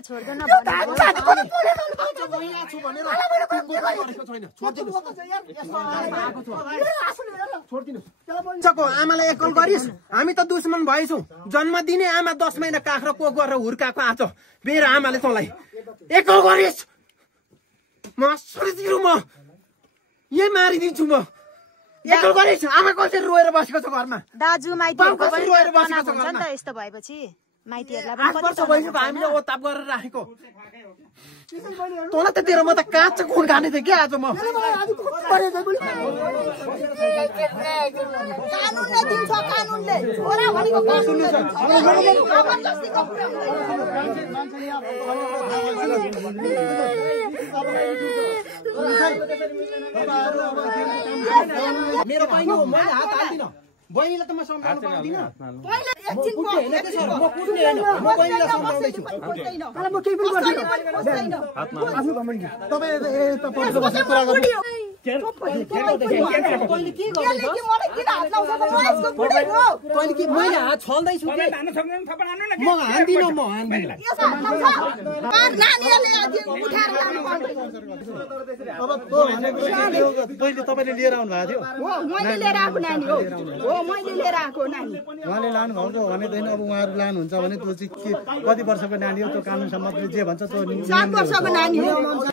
छोड्दैन आमालाई एकल गरिस् हामी त दुश्मन भएछौँ जन्म दिने आमा 10 महिना काख्रो को गरेर हुर्काएको आज मेरो आमाले तँलाई एकल गरिस् म सरिदिनु म यही मारिदिन्छु म एकल गरिस् आमा कसरी रोएर बसेको छ घरमा दाजु माइतीहरुको पनि रोएर बसेको हुन्छ नि त यस्तो भएपछि माइतीहरुलाई पनि 8 वर्ष भइसक्यो हामीले ओताप गरेर राखेको तँलाई त तेरो म त काँचो खुन खाने थिएँ क्या आज म कानुनले दिन्छ कानुनले छोरा भनेको कानुनले जबरजस्तीको कुरा मेरो बहिनी हो मैले हात हाल्दिनँ बहिनीलाई त म सम्झाउनु पाउँदिन पहिले एकछिन म कुट्ने हैन म बहिनीलाई सम्झाउँदैछु मलाई म केही पनि गर्दिन आफ्नो घमण्डी तपाईँ यता पछिल्लो बसेर कुरा गर्नु तैँले के गर्दैछ तैँले के मैले हात छल्दैछु के म हान्दिनँ म हान्दिनँ अब तँ भनेको पहिले तपाईँले लिएर आउनु भएको थियो मैले लिएर आएको नानी हो मैले लिएर आएको नानी उहाँले लानु भएको भनेदैन अब उहाँहरू लानुहुन्छ भने त्यो चाहिँ के कति वर्षको नानी हो त्यो कानुन सम्मतले जे भन्छ त्यो 7 वर्षको नानी हो